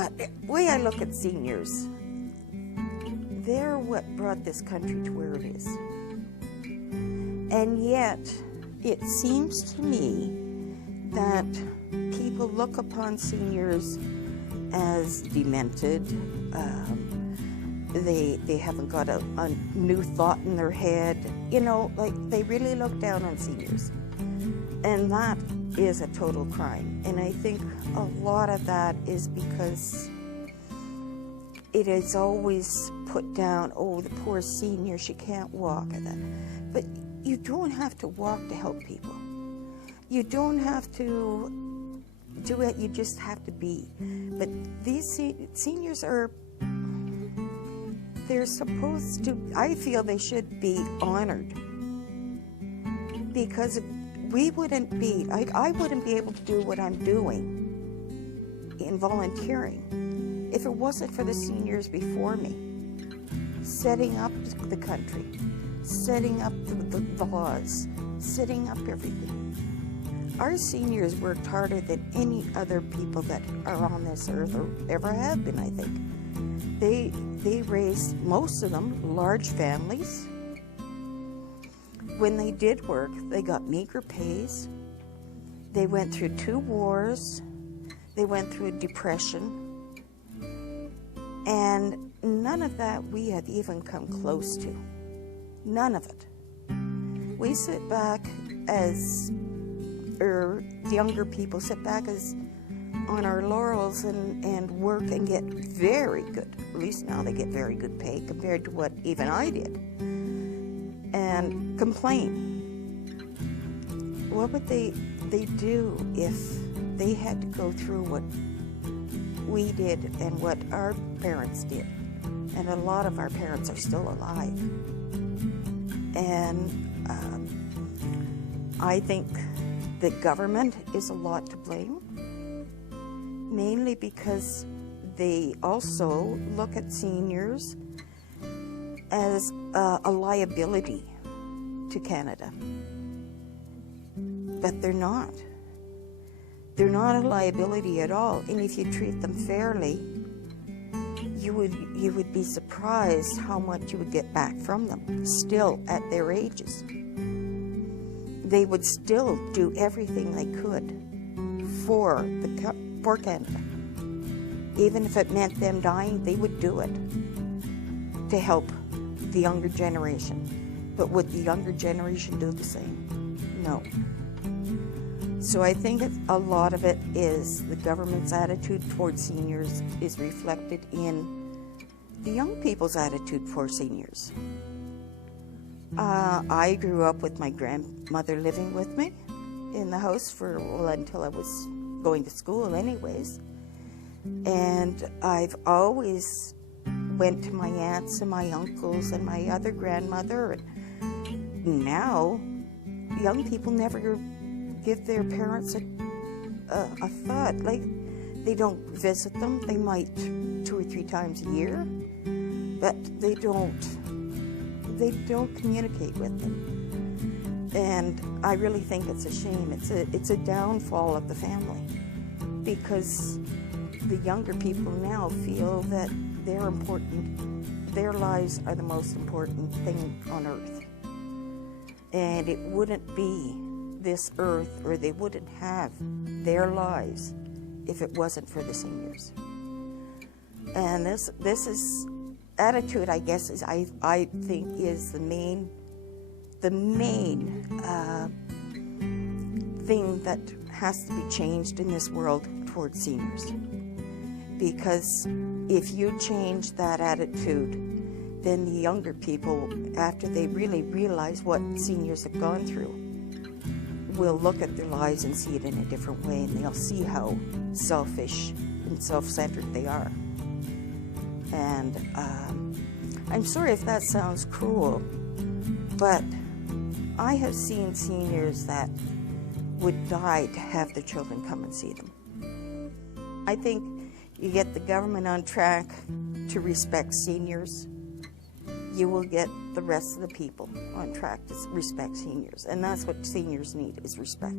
But the way I look at seniors, they're what brought this country to where it is. And yet, it seems to me that people look upon seniors as demented. They haven't got a new thought in their head. You know, like they really look down on seniors. And that is a total crime. And I think a lot of that is because it is always put down, oh, the poor senior, she can't walk. But you don't have to walk to help people. You don't have to do it, you just have to be. But these seniors are, they're supposed to, I feel they should be honored. Because if we wouldn't be, I wouldn't be able to do what I'm doing in volunteering if it wasn't for the seniors before me, setting up the country, setting up the laws, setting up everything. Our seniors worked harder than any other people that are on this earth or ever have been, I think. They raised, most of them, large families. When they did work, they got meager pays. They went through 2 wars. They went through a depression. And none of that we have even come close to. None of it. We sit back as, or younger people sit back as on our laurels and work and get very good, at least now they get very good pay compared to what even I did, and complain. What would they do if they had to go through what we did and what our parents did? And a lot of our parents are still alive. And I think the government is a lot to blame, mainly because they also look at seniors as a liability to Canada. But they're not. They're not a liability at all. And if you treat them fairly, you would be surprised how much you would get back from them, still at their ages. They would still do everything they could for Canada. Even if it meant them dying, they would do it to help the younger generation. But would the younger generation do the same? No. So I think a lot of it is the government's attitude towards seniors is reflected in the young people's attitude for seniors. I grew up with my grandmother living with me in the house for, well, until I was going to school anyways. And I've always went to my aunts and my uncles and my other grandmother. And now, young people never give their parents a thought. Like, they don't visit them. They might 2 or 3 times a year, but they don't communicate with them. And I really think it's a shame. It's a downfall of the family, because the younger people now feel that they're important. Their lives are the most important thing on earth. And it wouldn't be this earth, or they wouldn't have their lives if it wasn't for the seniors. And this is attitude, I guess, is I think is the main thing that has to be changed in this world towards seniors. Because if you change that attitude, then the younger people, after they really realize what seniors have gone through, will look at their lives and see it in a different way, and they'll see how selfish and self-centered they are. And I'm sorry if that sounds cruel, but I have seen seniors that would die to have their children come and see them. I think you get the government on track to respect seniors, you will get the rest of the people on track to respect seniors. And that's what seniors need, is respect.